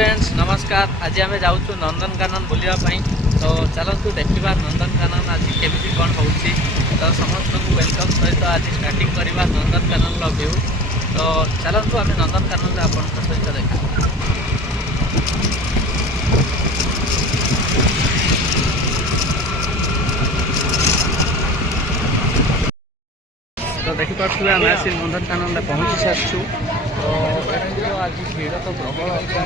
Friends नमस्कार। आज आम जाऊँ नंदनकानन बुलावाई। तो चलतु देखा नंदनकानन आज केमी कौन हो। तो समस्त को वेलकम सहित आज स्टार्टिंग करवा नंदनकानन व्यू। तो चलतु आम नंदनकानन आपण सहित देखा। तो देखिपे आम आसी नंदनकानन पहुँची सारी। तो आज भीड़ तो प्रबल अच्छा।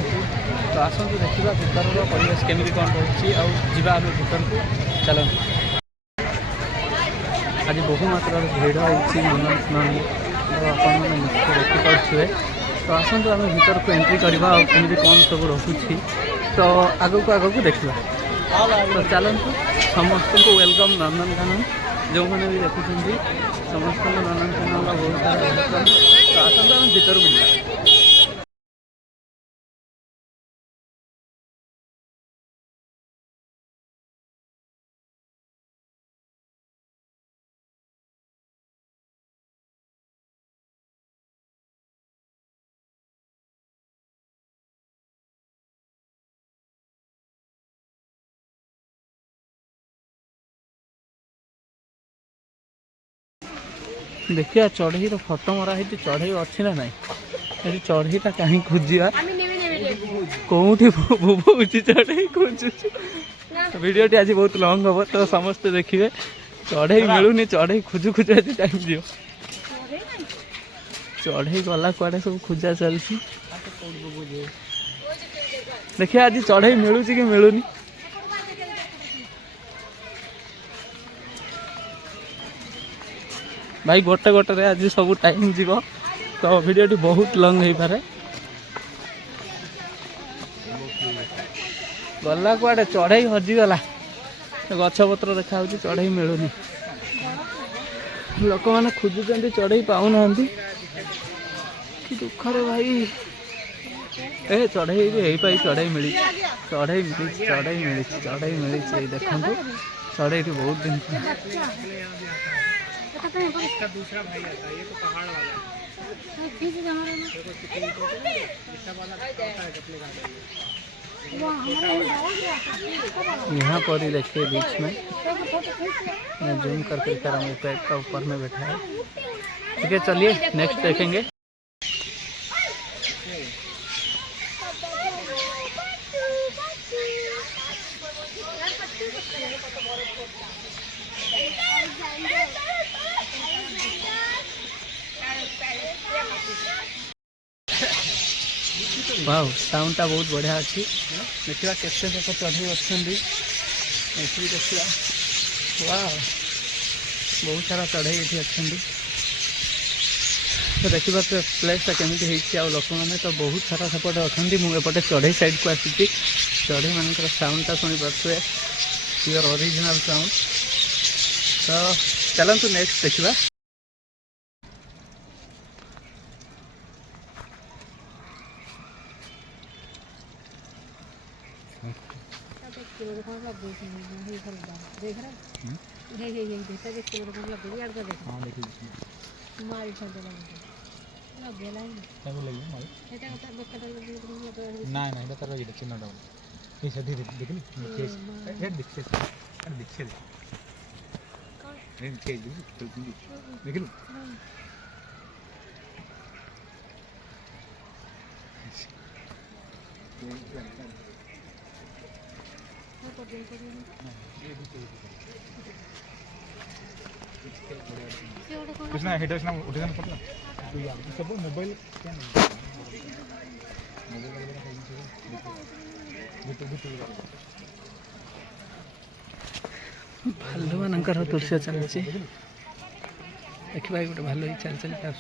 तो आसतु देखा भीतर परिवेश केमी कौन रोचे आम भीतर को चलते। आज बहु मात्रा भीड़ होती नंदनकानन। तो आपने देखिपे। तो आसतु आम भीतर को एंट्री करवा केमी कौन सब रोचे। तो आग को देखा। तो चलतु समस्त को वेलकम नंदनकानन। जो मैंने भी देखुं समस्त नंदनकानन बहुत सारा वेलकम। तो आसतु आम भीतर बुला। देखिए चढ़ई फोटो मरा है। चढ़ई अच्छी ना ना ये चढ़ईटा कहीं खोजा कौटी बुबुची चढ़ई खोजु। वीडियोटी आज बहुत लंग हम। तो समस्ते देखिए चढ़ई मिलूनी। चढ़ई खोजु खोजु आज टाइम दियो। चढ़ई गला कुआड़े सब खोजा चलती। देखिए आज चढ़ई मिलूची कि मिलूनी। भाई गोटे गोटे आज सब टाइम जीव। तो वीडियोटी बहुत लंग हो पारे। गला कुआडे चढ़ई हजिगला। गछपत्र देखा चढ़ई मिलूनी। लोक मैंने खोजुंट चढ़ई पाऊना कि दुखरे भाई। ए चढ़ई भी चढ़ई मिली। चढ़ई मिली चढ़ई मिली चढ़ई मिली देखो। चढ़ई बहुत दिन इसका दूसरा भाई आता है। ये तो पहाड़ वाला है। यहाँ पर ही देखिए बीच में मैं जूम करके कर रहा हूँ। पेड़ का ऊपर में बैठा है। ठीक है चलिए नेक्स्ट देखेंगे। वाह साउंडटा बहुत बढ़िया अच्छी। देखा केते लोक चढ़ई अच्छा देखा। वाह बहुत सारा चढ़ई ये अच्छा। तो देखा प्लेसटा केमी लोक मैंने तो बहुत सारा सेपटे अच्छा। मुझे चढ़ई साइड को आसी। चढ़ई मान साउंडटा शुणी पारे प्योर ओरिजिनल साउंड। तो चलतु नेक्स्ट देखा। कुछ ना हेडर्स ना उठे पड़ता सब मोबाइल क्या भालू मानकर दृश्य चलती। देखा गोटे भालू ही चल चल आस।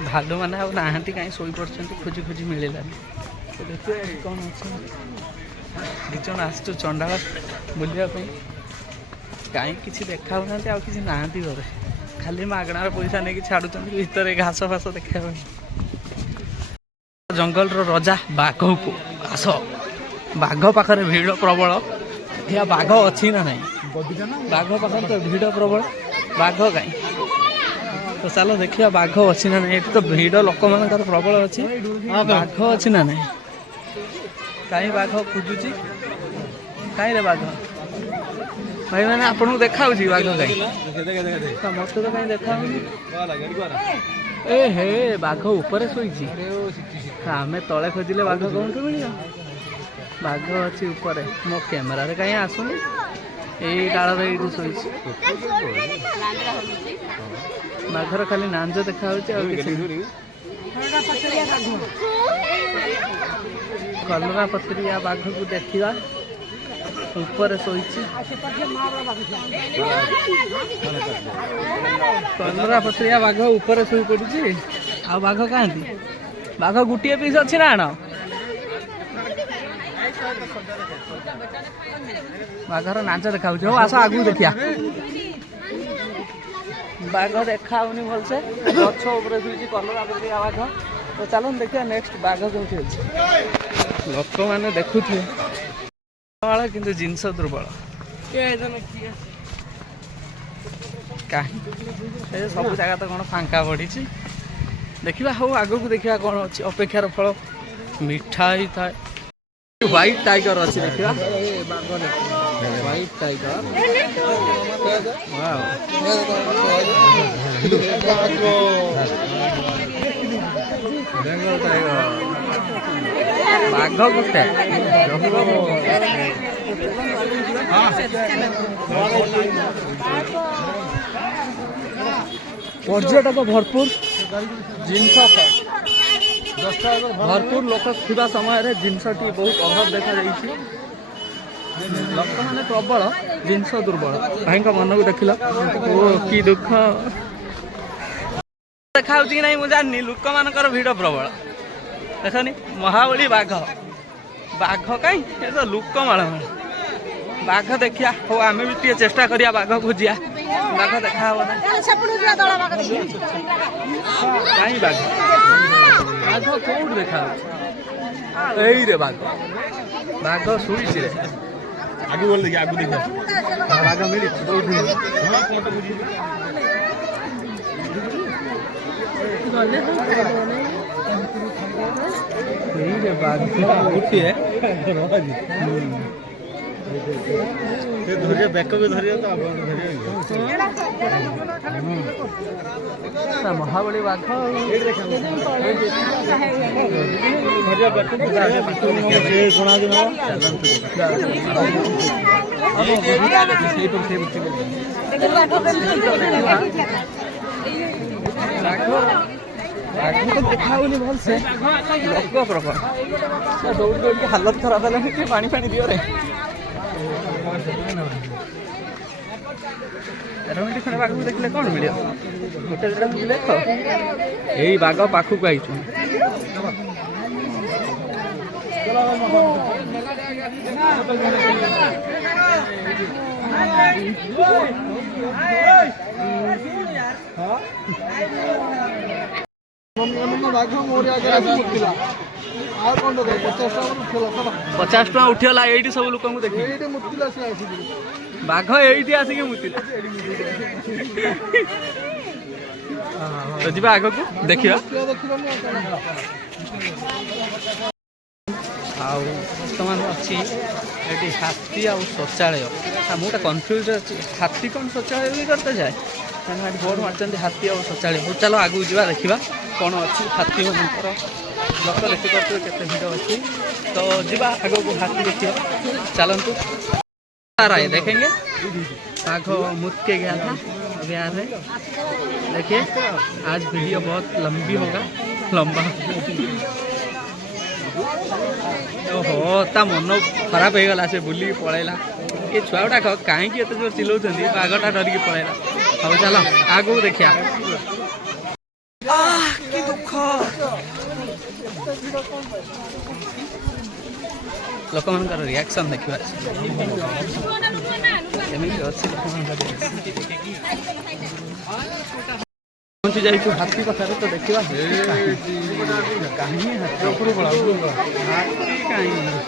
भालू मैंने ना कहीं शोई पड़ते खोजी खोजी मिलला। तो देखिए कौन अच्छा दिज आस चंडा बुलावाई। कहीं किसी देखा ना कि ना घरे खाली मागणार पैसा नहीं छाड़ुं भीतर घास फास देखा। जंगल रजा बाघ को आस बाघ पाखे भिड़ प्रबल या बाघ अच्छी ना नहीं बाघ पाखे तो भिड़ प्रबल बाघ कहीं तो चलो देखिए बाघ अच्छी ना नहीं तो भिड़ लोक मान प्रबल अच्छी बाघ अच्छी ना नहीं कहीं बाघ खोजुची कहीं रे बाघ भाई मैंने आपको देखा बाघ कहीं मत तो कहीं देखा ए हे बाघ ऊपर शोची आम तले खोजिले बाघ कौन मिल बाघ अच्छी ऊपर मो कैमेरा कहीं आसुनी यही डाल शोची बाघर खाली नांज देखा कलरा पत्रिया बाघ को देखा ऊपर शोची कलरा पत्रिया बाघ ऊपर शोई पड़ी आ बाघ कहाँती बाघ गोटे पीस अच्छी ना आण बाघर नाच देखा हो आस आगू देखिया बाघ देखा भलसे गछ शुई कलरा पत्रिया बाघ तो चलो देखिए नेक्स्ट बाघ कौटी अच्छे लोक मैंने देखुए किंतु जिनस दुर्बल कहीं सब जगह तो कौन फांका पड़ी देखा हो आग को देखा कौन अच्छी अपेक्षार फल मिठा ही था व्हाइट टाइगर अच्छी देखा व्हाइट टाइगर बेंगल टाइगर बाघ गोटे पर्यटक भरपूर जिनस भरपूर लोक था समय जिनसटी बहुत अभाव देखा लोक मैंने प्रबल जिनस दुर्बल भाई मन को देख ओ कि दुख देखा कि नहीं मुझे जानी लोक मानकर भिड़ प्रबल देखनी महाबली बाघ बाघ कहीं तो लोक माल बाघ देखिया हो आम भी टे चेष्टा करिया बाघ खोजिया बाघ देखा कहीं बाघ बाघ कौट देखा रे बाघ बाघ शुई रे आगु बोल देखिए आगु देखिए बाघ मिली बाघ उठी है बेक भी धरिए तो महाबली बाघ देखा भलसे लोक प्रबल दौड़ दौड़ हालत खराब है पानी पानी दियो रे मिनट खंडे बाघ देखले कौन मिल गोटे देख यही बाघ पाखक आई पचास टका उठीगला ये सब लोक देखिए बाघ ये आसिक मुतिला तो जी आग को देखिए बर्तमान अच्छी ये हाथी आ शौचालय मुझे कन्फ्यूज अच्छी हाथी कौन शौचालय भी करते जाए बोर्ड मार्च हाथी आ शौचालय हो चलो आगू जा देखा कौन अच्छी हाथी मनकर लोक देखिपे केते भिड़ अच्छी तो जीवा आग को हाथी देखिए चलतु राय देखेंगे बाघ मुत के गया था अभी आ रहे देखिए आज वीडियो बहुत लंबी होगा लंबा ओहो ता मन खराब हो गला से बुली पलैला ये छुआटा कहीं एत जोर चिल्लाऊँ बाघटा डरिकी पलैला हम चलो आगू देखिया कि दुख लोक मान रिएक्शन देखा पहुँची जाइए हाथी पाखे तो देखा कहीं हाथी ऊपर हाथी कहीं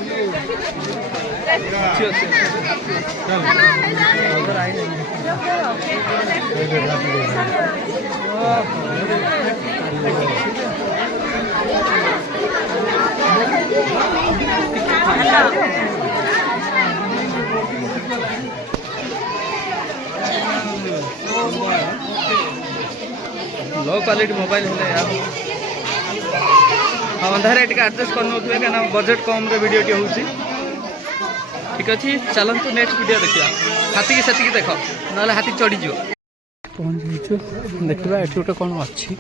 लो क्वालिटी मोबाइल है यार हाँ अंधारे टे एडजस्ट कर क्या बजेट कम वीडियो टी हूँ ठीक अच्छे चलतु नेक्स्ट वीडियो देखा हाथी की से देख ना हाथी चढ़ीज पहुँच जाइए देखा ये गोटे कौन अच्छी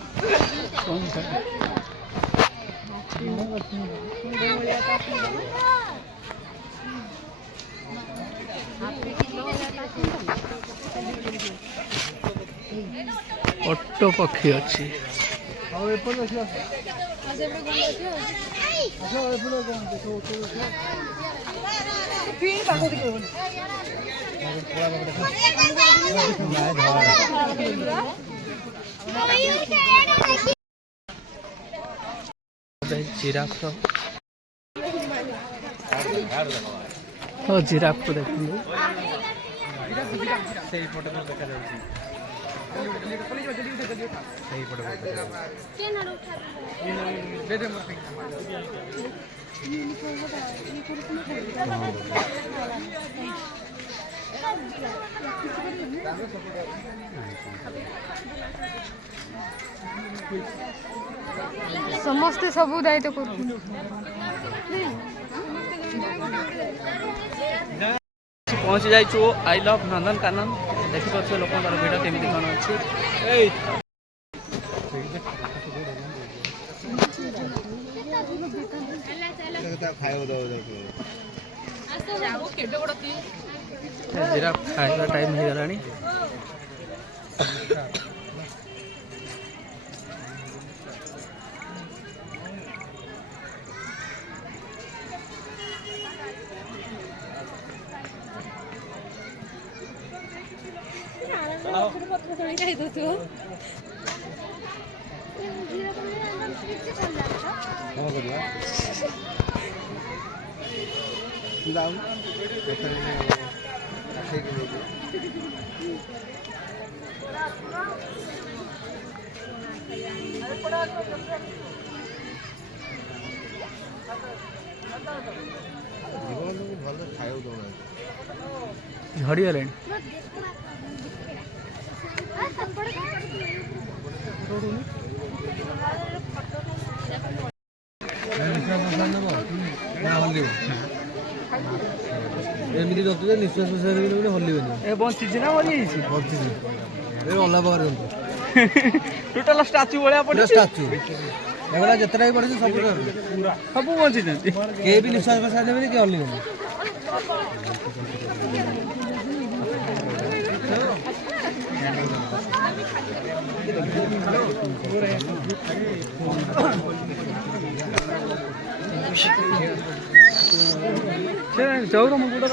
ऑटो पक्षी अच्छी जिराफ तो जिराफ को देखिए समस्ते सब दायित्व कर पहुँची जाइए आई लव नंदनकानन देखिए लोक भिड़ केमी कौन अच्छी जिराफ खाଇବା टाइम हो गलानी झड़ी गले एमती रखुचे निश्वास प्रश्वास हल्वे बंची ना मरी अल्ला पाखे टोटाल स्टाच्यू भाया पड़े स्टाच्यू एगुला जितना भी पड़े सब सब बंची के भी निश्वास प्रश्वास देवे कि हल्वे चौरम गुड़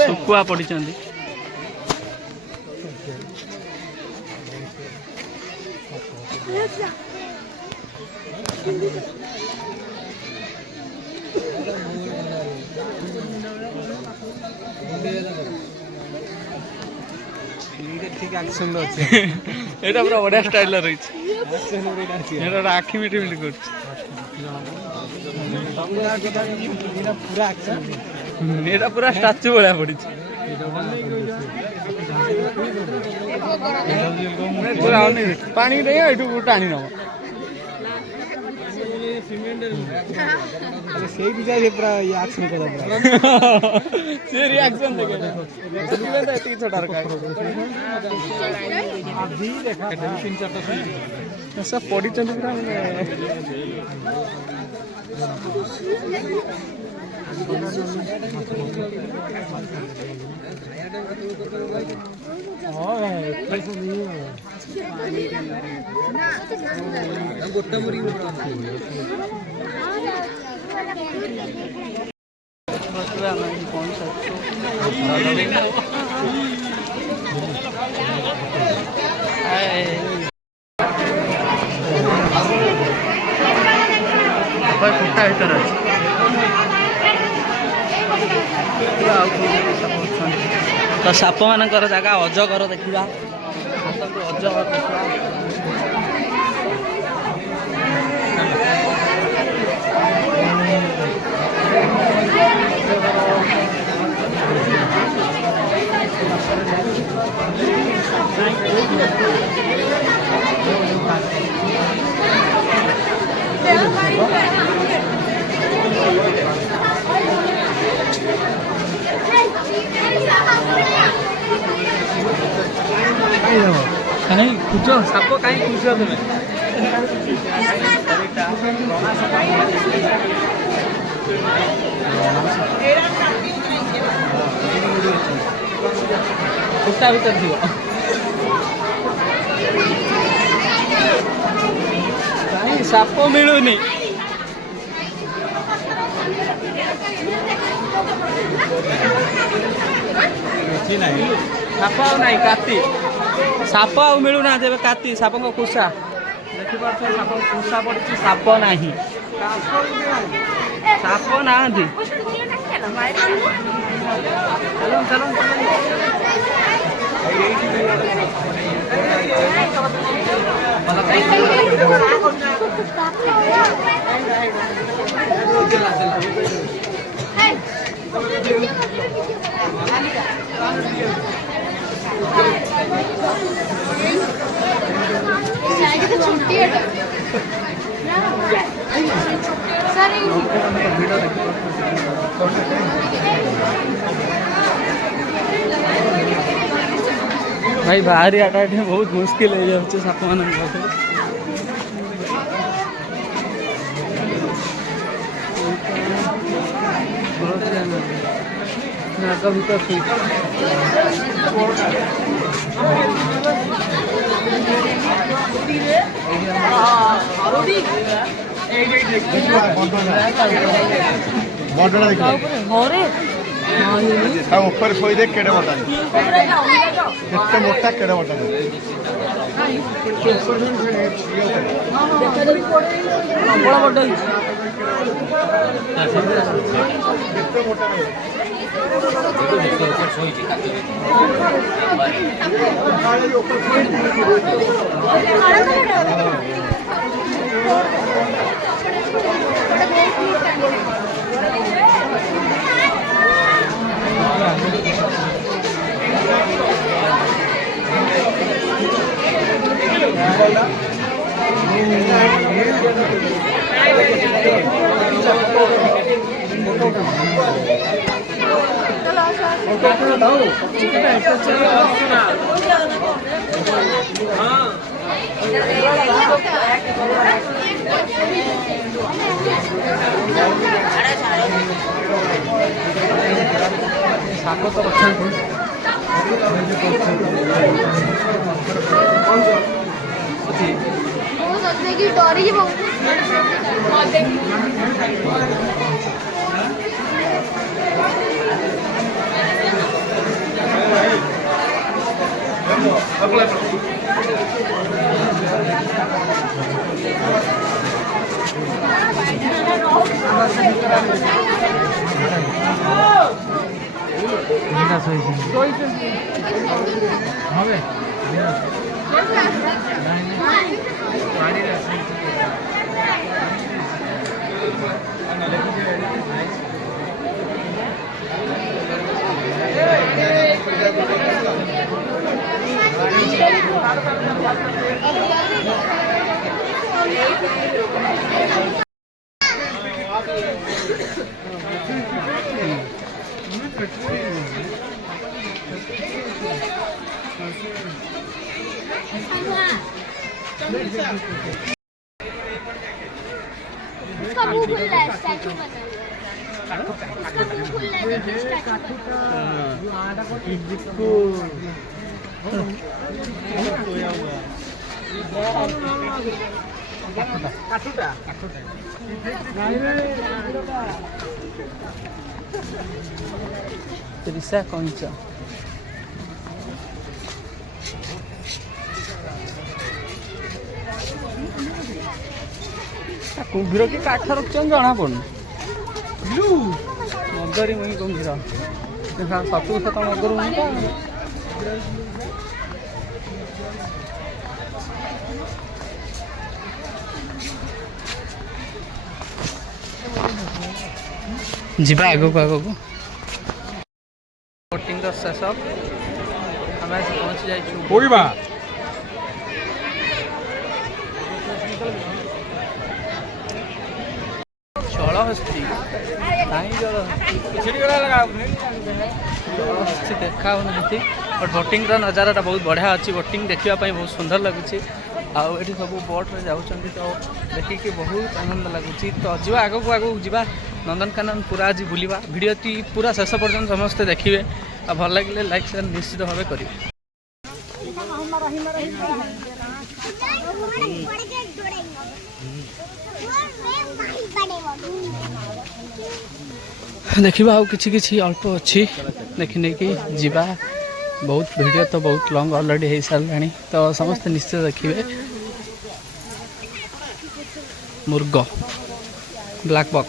शुकुआ पड़ी ठीक एक्शन अच्छे एटा पूरा बढ़िया स्टाइल रही आखि मिटी मिटी कर पूरा एक्शन एटा पूरा स्टाच्यू भाया पड़ी पानी नहीं टाणी नब से भी जाए पूरा एक्शन कर से रिएक्शन देखे छोटा सब पड़ी पूरा खुट्टा भर तो साप मान जगह अजगर देखा अजगर देखा कहीं खुज साप कहीं खुज तुम्हें खुट्टा भर थी कहीं साप मिलूनी साप ना काती साप मिलूना काती साप कुसा देखिए साप कुसा पड़ी साप ना साप ना चलो चलो भाई बाहरी आटा बहुत मुश्किल है जाऊँ साप मान भीतर ऊपर सोई देख केड़े मोटा एते मोटा केड़े मोटा साप तो रक्षा डरी उसका मुंह खुल रहा है, स्टैचू बना हुआ है। त्रिशा कंच कुम्भीर की काठ रखुन जना पड़न मगरी मुई कुम्भीर सतु सत मगर जीवा आगक आगक बोटिंग शेष आम पहुँची जाइए जलहस्ती जलहस्ती देखा बट बोटिंग नजारा बहुत बढ़िया अच्छी बोटिंग देखापी बहुत सुंदर लगुच आठी सब बोट्रे जाऊँच तो देखिए बहुत आनंद लगुच तो जी आगक आगक जा नंदनकानन पूरा आज बुलवा भिडियोटी पूरा शेष पर्यटन समस्ते देखिए आ भल लगे लाइक शेयर निश्चित भाव करेंगे। देखा आउ कि अल्प अच्छी देखी नहीं कि जीवा बहुत वीडियो तो बहुत लॉन्ग ऑलरेडी हो सारे तो समस्त निश्चय देखिए मुर्ग ब्लैक बक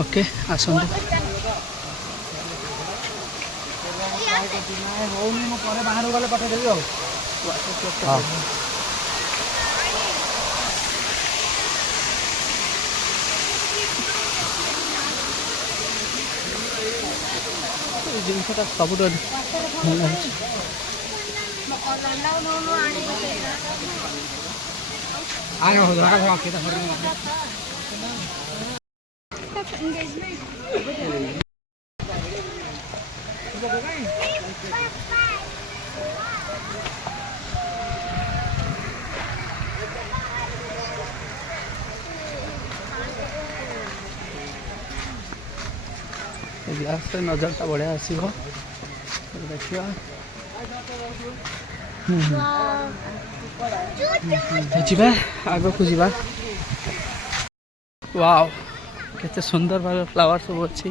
ओके आसंतु बाहर गले पठेदेवी जिनसा सब भल ग्लास से नजरटा बढ़िया आसो देखिए जा आगक जा वाव केते सुंदर भाव फ्लावर सब अच्छी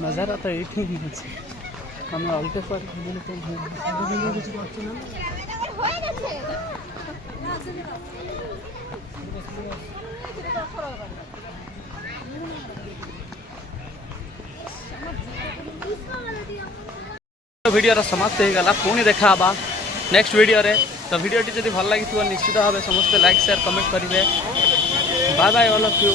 नजारा तो ये आम अलग वीडियो समाप्त हो गला पुणी देखा नेक्स्ट वीडियो रे तो वीडियोटी जब भल लगी निश्चित भाव समस्त लाइक शेयर कमेंट करेंगे bye bye all of you.